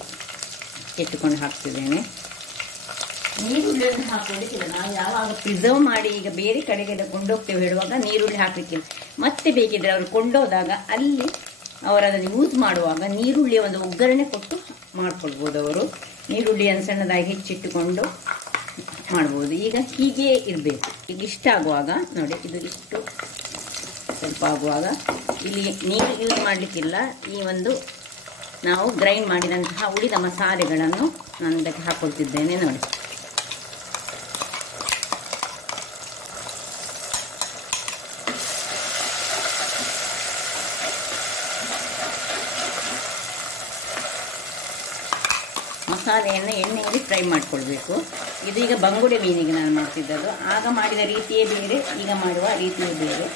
ಎತ್ತುಕೊಂಡು ಹಾಕ್ತಿದ್ದೇನೆ. ನೀರುಳ್ಳಿಯನ್ನು ಹಾಕೊಳ್ಳಿಕ್ಕಿಲ್ಲ. ನಾವು ಯಾವಾಗ ಪ್ರಿಸರ್ವ್ ಮಾಡಿ ಈಗ ಬೇರೆ ಕಡೆಗೆಲ್ಲ ಕೊಂಡೋಗ್ತೇವೆ ಹೇಳುವಾಗ ನೀರುಳ್ಳಿ ಹಾಕಲಿಕ್ಕಿಲ್ಲ. ಮತ್ತೆ ಬೇಕಿದ್ರೆ ಅವರು ಕೊಂಡೋದಾಗ ಅಲ್ಲಿ ಅವರು ಅದನ್ನು ಯೂಸ್ ಮಾಡುವಾಗ ನೀರುಳ್ಳಿಯ ಒಂದು ಒಗ್ಗರಣೆ ಕೊಟ್ಟು ಮಾಡ್ಕೊಳ್ಬೋದು. ಅವರು ನೀರುಳ್ಳಿಯನ್ನು ಸಣ್ಣದಾಗಿ ಹೆಚ್ಚಿಟ್ಟುಕೊಂಡು ಮಾಡ್ಬೋದು. ಈಗ ಹೀಗೆ ಇರಬೇಕು. ಈಗ ಇಷ್ಟ ಆಗುವಾಗ ನೋಡಿ, ಇದು ಇಷ್ಟು ಸ್ವಲ್ಪ ಆಗುವಾಗ ಇಲ್ಲಿ ನೀರು ಯೂಸ್ ಮಾಡಲಿಕ್ಕಿಲ್ಲ. ಈ ಒಂದು ನಾವು ಗ್ರೈಂಡ್ ಮಾಡಿದಂತಹ ಉಳಿದ ಮಸಾಲೆಗಳನ್ನು ನಾನು ಇದಕ್ಕೆ ಹಾಕ್ಕೊಳ್ತಿದ್ದೇನೆ ನೋಡಿ. ಮಸಾಲೆಯನ್ನು ಎಣ್ಣೆಯಲ್ಲಿ ಫ್ರೈ ಮಾಡಿಕೊಳ್ಬೇಕು. ಇದು ಈಗ ಬಂಗುಡೆ ಮೀನಿಗೆ ನಾನು ಮಾಡ್ತಿದ್ದದ್ದು. ಆಗ ಮಾಡಿದ ರೀತಿಯೇ ಬೇರೆ, ಈಗ ಮಾಡುವ ರೀತಿಯೇ ಬೇರೆ.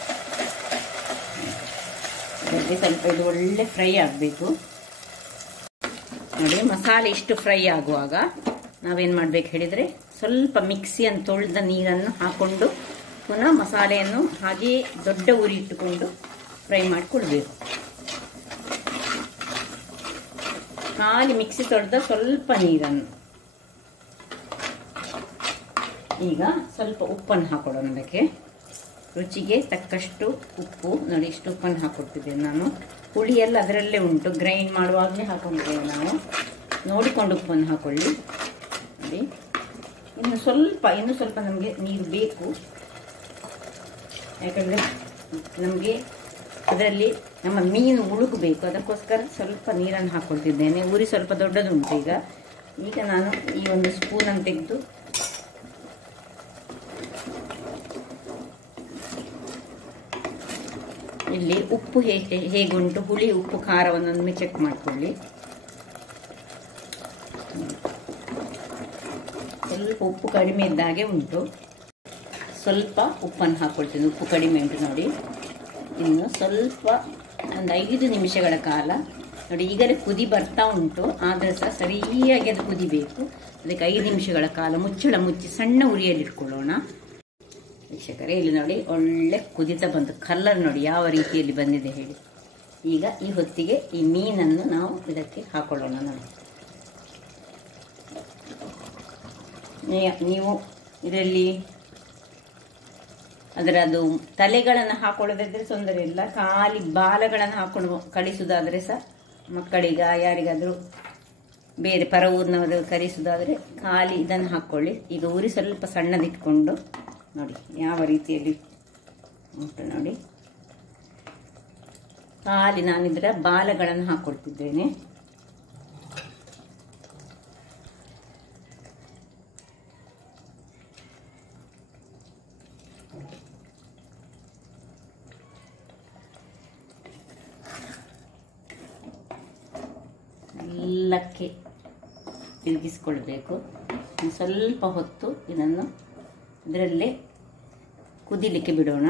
ಅದಕ್ಕೆ ಸ್ವಲ್ಪ ಇದು ಒಳ್ಳೆ ಫ್ರೈ ಆಗಬೇಕು ನೋಡಿ. ಮಸಾಲೆ ಇಷ್ಟು ಫ್ರೈ ಆಗುವಾಗ ನಾವೇನು ಮಾಡಬೇಕು ಹೇಳಿದರೆ, ಸ್ವಲ್ಪ ಮಿಕ್ಸಿಯನ್ನು ತೊಳೆದ ನೀರನ್ನು ಹಾಕ್ಕೊಂಡು ಪುನಃ ಮಸಾಲೆಯನ್ನು ಹಾಗೆಯೇ ದೊಡ್ಡ ಉರಿ ಇಟ್ಟುಕೊಂಡು ಫ್ರೈ ಮಾಡಿಕೊಳ್ಬೇಕು. ಖಾಲಿ ಮಿಕ್ಸಿ ತೊಳೆದ ಸ್ವಲ್ಪ ನೀರನ್ನು. ಈಗ ಸ್ವಲ್ಪ ಉಪ್ಪನ್ನು ಹಾಕೊಳ್ಳೋಣ. ಅದಕ್ಕೆ ರುಚಿಗೆ ತಕ್ಕಷ್ಟು ಉಪ್ಪು ನೋಡಿ, ಇಷ್ಟು ಉಪ್ಪನ್ನು ಹಾಕ್ಕೊಡ್ತಿದ್ದೇನೆ ನಾನು. ಹುಳಿಯೆಲ್ಲ ಅದರಲ್ಲೇ ಉಂಟು, ಗ್ರೈಂಡ್ ಮಾಡುವಾಗಲೇ ಹಾಕೊಂಡಿದ್ದೇವೆ ನಾವು. ನೋಡಿಕೊಂಡು ಉಪ್ಪನ್ನು ಹಾಕೊಳ್ಳಿ ನೋಡಿ. ಇನ್ನು ಸ್ವಲ್ಪ ನಮಗೆ ನೀರು ಬೇಕು. ಯಾಕಂದರೆ ನಮಗೆ ಅದರಲ್ಲಿ ನಮ್ಮ ಮೀನು ಮುಳುಗಬೇಕು. ಅದಕ್ಕೋಸ್ಕರ ಸ್ವಲ್ಪ ನೀರನ್ನು ಹಾಕ್ಕೊಳ್ತಿದ್ದೇನೆ. ಉರಿ ಸ್ವಲ್ಪ ದೊಡ್ಡದುಂಟು. ಈಗ ನಾನು ಈ ಒಂದು ಸ್ಪೂನನ್ನು ತೆಗೆದು ಇಲ್ಲಿ ಉಪ್ಪು ಹೇಗುಂಟು, ಹುಳಿ ಉಪ್ಪು ಖಾರವನ್ನೊಮ್ಮೆ ಚೆಕ್ ಮಾಡಿಕೊಳ್ಳಿ. ಸ್ವಲ್ಪ ಉಪ್ಪು ಕಡಿಮೆ ಇದ್ದಾಗೆ ಉಂಟು. ಸ್ವಲ್ಪ ಉಪ್ಪನ್ನು ಹಾಕ್ಕೊಳ್ತೀನಿ. ಉಪ್ಪು ಕಡಿಮೆ ಉಂಟು ನೋಡಿ. ಇನ್ನು ಸ್ವಲ್ಪ ಒಂದು 5 ನಿಮಿಷಗಳ ಕಾಲ ನೋಡಿ. ಈಗಲೇ ಕುದಿ ಬರ್ತಾ ಉಂಟು, ಆದರೆ ಸಹ ಸರಿಯಾಗಿ ಅದು ಕುದಿಬೇಕು. ಅದಕ್ಕೆ 5 ನಿಮಿಷಗಳ ಕಾಲ ಮುಚ್ಚಳ ಮುಚ್ಚಿ ಸಣ್ಣ ಉರಿಯಲ್ಲಿ ಇಟ್ಕೊಳ್ಳೋಣ. ವೀಕ್ಷಕರೇ, ಇಲ್ಲಿ ನೋಡಿ ಒಳ್ಳೆ ಕುದಿತಾ ಬಂತು. ಕಲರ್ ನೋಡಿ ಯಾವ ರೀತಿಯಲ್ಲಿ ಬಂದಿದೆ ಹೇಳಿ. ಈಗ ಈ ಹೊತ್ತಿಗೆ ಈ ಮೀನನ್ನು ನಾವು ಇದಕ್ಕೆ ಹಾಕೊಳ್ಳೋಣ ನೋಡಿ. ನೀವು ಇದರಲ್ಲಿ ಅದರದ್ದು ತಲೆಗಳನ್ನು ಹಾಕೊಳ್ಳೋದಾದ್ರೆ ತೊಂದರೆ ಇಲ್ಲ. ಖಾಲಿ ಬಾಲಗಳನ್ನು ಹಾಕೊಂಡು ಕಳಿಸುವುದಾದರೆ ಸಹ ಮಕ್ಕಳಿಗ ಯಾರಿಗಾದರೂ ಬೇರೆ ಪರ ಊರಿನವರು ಕಲಿಸುವುದಾದರೆ ಖಾಲಿ ಇದನ್ನು ಹಾಕ್ಕೊಳ್ಳಿ. ಈಗ ಉರಿ ಸ್ವಲ್ಪ ಸಣ್ಣದಿಟ್ಕೊಂಡು ನೋಡಿ ಯಾವ ರೀತಿಯಲ್ಲಿ ಉಂಟು ನೋಡಿ. ಖಾಲಿ ನಾನಿದರ ಬಾಲಗಳನ್ನು ಹಾಕ್ಕೊಳ್ತಿದ್ದೇನೆ. ಎಲ್ಲಕ್ಕೆ ತಿರುಗಿಸ್ಕೊಳ್ಬೇಕು. ಸ್ವಲ್ಪ ಹೊತ್ತು ಇದನ್ನು ಇದರಲ್ಲೇ ಕುದಿಲಿಕ್ಕೆ ಬಿಡೋಣ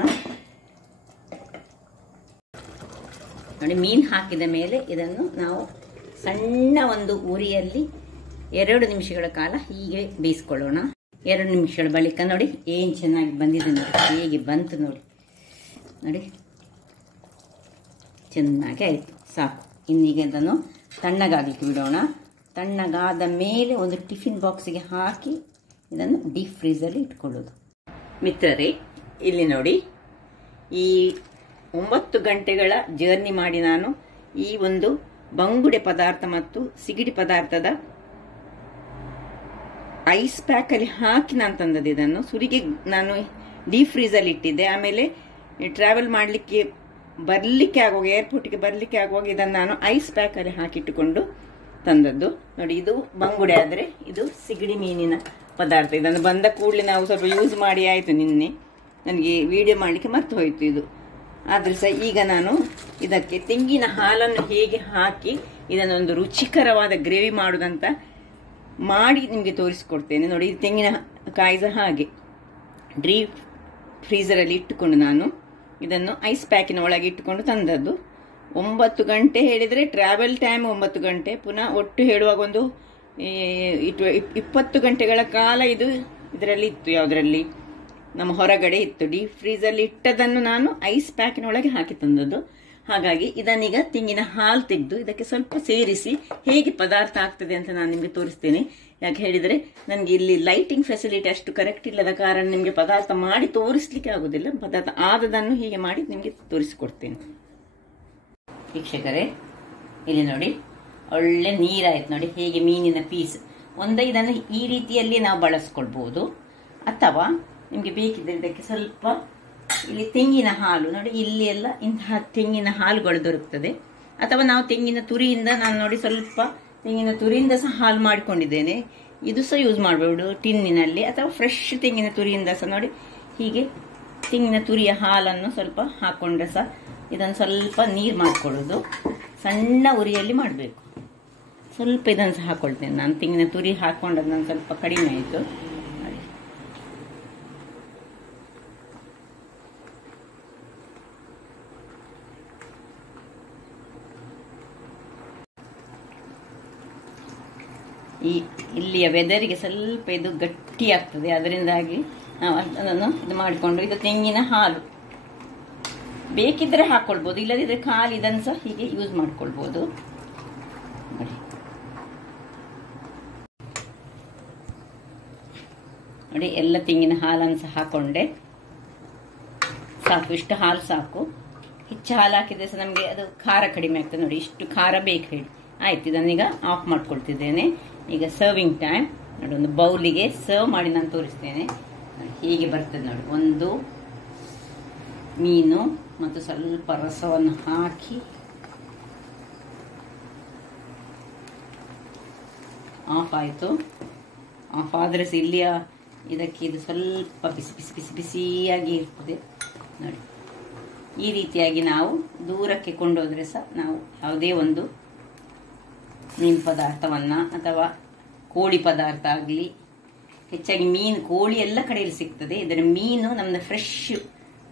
ನೋಡಿ. ಮೀನು ಹಾಕಿದ ಮೇಲೆ ಇದನ್ನು ನಾವು ಸಣ್ಣ ಒಂದು ಉರಿಯಲ್ಲಿ 2 ನಿಮಿಷಗಳ ಕಾಲ ಹೀಗೆ ಬೇಯಿಸ್ಕೊಳ್ಳೋಣ. 2 ನಿಮಿಷಗಳ ಬಳಿಕ ನೋಡಿ ಏನು ಚೆನ್ನಾಗಿ ಬಂದಿದೆ ನೋಡಿ. ಹೇಗೆ ಬಂತು ನೋಡಿ. ನೋಡಿ ಚೆನ್ನಾಗಿ ಆಯಿತು, ಸಾಕು. ಇನ್ನೀಗ ಇದನ್ನು ತಣ್ಣಗಾಗಲಿಕ್ಕೆ ಬಿಡೋಣ. ತಣ್ಣಗಾದ ಮೇಲೆ ಒಂದು ಟಿಫಿನ್ ಬಾಕ್ಸಿಗೆ ಹಾಕಿ ಇದನ್ನು ಡೀಪ್ ಫ್ರೀಸಲ್ಲಿ ಇಟ್ಕೊಳ್ಳೋದು. ಮಿತ್ರರೇ, ಇಲ್ಲಿ ನೋಡಿ ಈ 9 ಗಂಟೆಗಳ ಜರ್ನಿ ಮಾಡಿ ನಾನು ಈ ಒಂದು ಬಂಗುಡೆ ಪದಾರ್ಥ ಮತ್ತು ಸಿಗಡಿ ಪದಾರ್ಥದ ಐಸ್ ಪ್ಯಾಕ್ ಅಲ್ಲಿ ಹಾಕಿ ನಾನು ತಂದದ್ದು. ಇದನ್ನು ಸುರಿಗೆ ನಾನು ಡೀಪ್ ಫ್ರೀಸಲ್ಲಿ ಇಟ್ಟಿದ್ದೆ. ಆಮೇಲೆ ಟ್ರಾವೆಲ್ ಮಾಡಲಿಕ್ಕೆ ಬರಲಿಕ್ಕೆ ಆಗುವಾಗ, ಏರ್ಪೋರ್ಟ್ಗೆ ಬರಲಿಕ್ಕೆ ಆಗುವಾಗ ಇದನ್ನು ನಾನು ಐಸ್ ಪ್ಯಾಕ್ ಅಲ್ಲಿ ಹಾಕಿಟ್ಟುಕೊಂಡು ತಂದದ್ದು. ನೋಡಿ, ಇದು ಬಂಗುಡೆ ಆದರೆ ಇದು ಸಿಗಡಿ ಮೀನಿನ ಪದಾರ್ಥ. ಇದನ್ನು ಬಂದ ಕೂಡಲೇ ನಾವು ಸ್ವಲ್ಪ ಯೂಸ್ ಮಾಡಿ ಆಯಿತು. ನಿನ್ನೆ ನನಗೆ ವಿಡಿಯೋ ಮಾಡಲಿಕ್ಕೆ ಮರ್ತು ಹೋಯಿತು ಇದು. ಆದರೆ ಸಹ ಈಗ ನಾನು ಇದಕ್ಕೆ ತೆಂಗಿನ ಹಾಲನ್ನು ಹೇಗೆ ಹಾಕಿ ಇದನ್ನೊಂದು ರುಚಿಕರವಾದ ಗ್ರೇವಿ ಮಾಡೋದಂತ ಮಾಡಿ ನಿಮಗೆ ತೋರಿಸ್ಕೊಡ್ತೇನೆ. ನೋಡಿ, ಇದು ತೆಂಗಿನಕಾಯಿ ಸಹ ಹಾಗೆ ಡೀಪ್ ಫ್ರೀಸರಲ್ಲಿ ಇಟ್ಟುಕೊಂಡು ನಾನು ಇದನ್ನು ಐಸ್ ಪ್ಯಾಕಿನ ಒಳಗೆ ಇಟ್ಟುಕೊಂಡು ತಂದದ್ದು. 9 ಗಂಟೆ ಹೇಳಿದರೆ ಟ್ರಾವೆಲ್ ಟೈಮ್ 9 ಗಂಟೆ, ಪುನಃ ಒಟ್ಟು ಹೇಳುವಾಗ ಒಂದು 20 ಗಂಟೆಗಳ ಕಾಲ ಇದು ಇದರಲ್ಲಿ ಇತ್ತು. ಯಾವುದರಲ್ಲಿ? ನಮ್ಮ ಹೊರಗಡೆ ಇತ್ತು. ಡೀಪ್ ಫ್ರೀಸಲ್ಲಿ ಇಟ್ಟದನ್ನು ನಾನು ಐಸ್ ಪ್ಯಾಕಿನ ಒಳಗೆ ಹಾಕಿ ತಂದದ್ದು. ಹಾಗಾಗಿ ಇದನ್ನೀಗ ತೆಂಗಿನ ಹಾಲು ತೆಗೆದು ಇದಕ್ಕೆ ಸ್ವಲ್ಪ ಸೇರಿಸಿ ಹೇಗೆ ಪದಾರ್ಥ ಆಗ್ತದೆ ಅಂತ ನಾನು ನಿಮಗೆ ತೋರಿಸ್ತೇನೆ. ಯಾಕೆ ಹೇಳಿದರೆ ನನಗೆ ಇಲ್ಲಿ ಲೈಟಿಂಗ್ ಫೆಸಿಲಿಟಿ ಅಷ್ಟು ಕರೆಕ್ಟ್ ಇಲ್ಲದ ಕಾರಣ ನಿಮಗೆ ಪದಾರ್ಥ ಮಾಡಿ ತೋರಿಸ್ಲಿಕ್ಕೆ ಆಗುದಿಲ್ಲ. ಪದಾರ್ಥ ಆದದನ್ನು ಹೀಗೆ ಮಾಡಿ ನಿಮಗೆ ತೋರಿಸಿಕೊಡ್ತೇನೆ. ವೀಕ್ಷಕರೇ, ಇಲ್ಲಿ ನೋಡಿ, ಒಳ್ಳೆ ನೀರಾಯ್ತು ನೋಡಿ. ಹೇಗೆ ಮೀನಿನ ಪೀಸ್ ಇದನ್ನು ಈ ರೀತಿಯಲ್ಲಿ ನಾವು ಬಳಸ್ಕೊಳ್ಬಹುದು. ಅಥವಾ ನಿಮಗೆ ಬೇಕಿದ್ರೆ ಇದಕ್ಕೆ ಸ್ವಲ್ಪ ಇಲ್ಲಿ ತೆಂಗಿನ ಹಾಲು ನೋಡಿ, ಇಲ್ಲಿ ಎಲ್ಲ ಇಂತಹ ತೆಂಗಿನ ಹಾಲುಗಳು ದೊರಕುತ್ತದೆ. ಅಥವಾ ನಾವು ತೆಂಗಿನ ತುರಿಯಿಂದ, ನಾನು ನೋಡಿ ಸ್ವಲ್ಪ ತೆಂಗಿನ ತುರಿಯಿಂದ ಸಹ ಹಾಲು ಮಾಡಿಕೊಂಡಿದ್ದೇನೆ. ಇದು ಸಹ ಯೂಸ್ ಮಾಡಬಹುದು ಟಿನ್ನಿನಲ್ಲಿ. ಅಥವಾ ಫ್ರೆಶ್ ತೆಂಗಿನ ತುರಿಯಿಂದ ಸಹ ನೋಡಿ, ಹೀಗೆ ತೆಂಗಿನ ತುರಿಯ ಹಾಲನ್ನು ಸ್ವಲ್ಪ ಹಾಕೊಂಡ್ರೆ ಸಹ ಇದನ್ನು ಸ್ವಲ್ಪ ನೀರು ಮಾಡಿಕೊಳ್ಳೋದು. ಸಣ್ಣ ಉರಿಯಲ್ಲಿ ಮಾಡಬೇಕು. ಸ್ವಲ್ಪ ಇದನ್ನು ಸಹ ಹಾಕೊಳ್ತೇನೆ ನಾನು. ತೆಂಗಿನ ತುರಿ ಹಾಕೊಂಡದ್ದು ನಾನು ಸ್ವಲ್ಪ ಕಡಿಮೆ ಆಯಿತು. ಈ ಇಲ್ಲಿಯ ವೆದರಿಗೆ ಸ್ವಲ್ಪ ಇದು ಗಟ್ಟಿ ಆಗ್ತದೆ. ಅದರಿಂದಾಗಿ ನಾವು ಅದನ್ನು ಇದು ಮಾಡಿಕೊಂಡು, ಇದು ತೆಂಗಿನ ಹಾಲು ಬೇಕಿದ್ರೆ ಹಾಕೊಳ್ಬಹುದು, ಇಲ್ಲದಿದ್ರೆ ಖಾಲಿ ಇದನ್ನು ಸಹ ಹೀಗೆ ಯೂಸ್ ಮಾಡ್ಕೊಳ್ಬಹುದು. ನೋಡಿ, ನೋಡಿ ಎಲ್ಲ ತೆಂಗಿನ ಹಾಲನ್ನು ಸಹ ಹಾಕೊಂಡೆ. ಸಾಕು, ಇಷ್ಟು ಹಾಲು ಸಾಕು. ಹೆಚ್ಚು ಹಾಲು ಹಾಕಿದ್ರೆ ಸಹ ನಮಗೆ ಅದು ಖಾರ ಕಡಿಮೆ ಆಗ್ತದೆ. ನೋಡಿ, ಇಷ್ಟು ಖಾರ ಬೇಕು ಹೇಳಿ. ಆಯ್ತು, ಇದನ್ನೀಗ ಆಫ್ ಮಾಡ್ಕೊಳ್ತಿದ್ದೇನೆ. ಈಗ ಸರ್ವಿಂಗ್ ಟೈಮ್. ನೋಡಿ, ಒಂದು ಬೌಲಿಗೆ ಸರ್ವ್ ಮಾಡಿ ನಾನು ತೋರಿಸ್ತೇನೆ. ಹೀಗೆ ಬರ್ತದೆ ನೋಡಿ, ಒಂದು ಮೀನು ಮತ್ತು ಸ್ವಲ್ಪ ರಸವನ್ನು ಹಾಕಿ ಆಫ್ ಆಯಿತು. ಆಫ್ ಆದರೆ ಸಹ ಇಲ್ಲಿಯ ಇದಕ್ಕೆ ಇದು ಸ್ವಲ್ಪ ಬಿಸಿ ಬಿಸಿ ಬಿಸಿ ಬಿಸಿಯಾಗಿ ಇರ್ತದೆ ನೋಡಿ. ಈ ರೀತಿಯಾಗಿ ನಾವು ದೂರಕ್ಕೆ ಕೊಂಡೋದ್ರೆ ಸಹ ನಾವು ಯಾವುದೇ ಒಂದು ಮೀನು ಪದಾರ್ಥವನ್ನ ಅಥವಾ ಕೋಳಿ ಪದಾರ್ಥ ಆಗಲಿ, ಹೆಚ್ಚಾಗಿ ಮೀನು, ಕೋಳಿ ಎಲ್ಲ ಕಡೆಯಲ್ಲಿ ಸಿಗ್ತದೆ. ಇದರ ಮೀನು ನಮ್ಮದು ಫ್ರೆಶ್,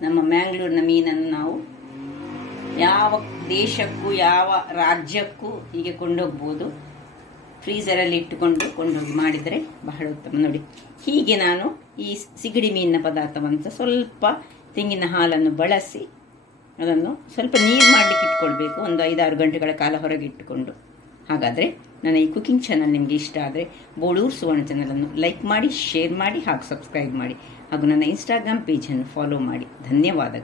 ನಮ್ಮ ಮ್ಯಾಂಗ್ಳೂರಿನ ಮೀನನ್ನು ನಾವು ಯಾವ ದೇಶಕ್ಕೂ ಯಾವ ರಾಜ್ಯಕ್ಕೂ ಹೀಗೆ ಕೊಂಡೋಗ್ಬೋದು. ಫ್ರೀಸರಲ್ಲಿ ಇಟ್ಟುಕೊಂಡು ಕೊಂಡೋಗಿ ಮಾಡಿದರೆ ಬಹಳ ಉತ್ತಮ. ನೋಡಿ, ಹೀಗೆ ನಾನು ಈ ಸಿಗಡಿ ಮೀನಿನ ಪದಾರ್ಥವನ್ನು ಸ್ವಲ್ಪ ತೆಂಗಿನ ಹಾಲನ್ನು ಬಳಸಿ ಅದನ್ನು ಸ್ವಲ್ಪ ನೀರು ಮಾಡಲಿಕ್ಕೆ ಇಟ್ಕೊಳ್ಬೇಕು. ಒಂದು 5-6 ಗಂಟೆಗಳ ಕಾಲ ಹೊರಗೆ ಇಟ್ಟುಕೊಂಡು. ಹಾಗಾದರೆ ನನ್ನ ಈ ಕುಕಿಂಗ್ ಚಾನಲ್ ನಿಮಗೆ ಇಷ್ಟ ಆದರೆ ಬೋಳೂರು ಸುವರ್ಣ ಚಾನಲನ್ನು ಲೈಕ್ ಮಾಡಿ, ಶೇರ್ ಮಾಡಿ ಹಾಗೂ ಸಬ್ಸ್ಕ್ರೈಬ್ ಮಾಡಿ. ಹಾಗೂ ನನ್ನ ಇನ್ಸ್ಟಾಗ್ರಾಮ್ ಪೇಜನ್ನು ಫಾಲೋ ಮಾಡಿ. ಧನ್ಯವಾದಗಳು.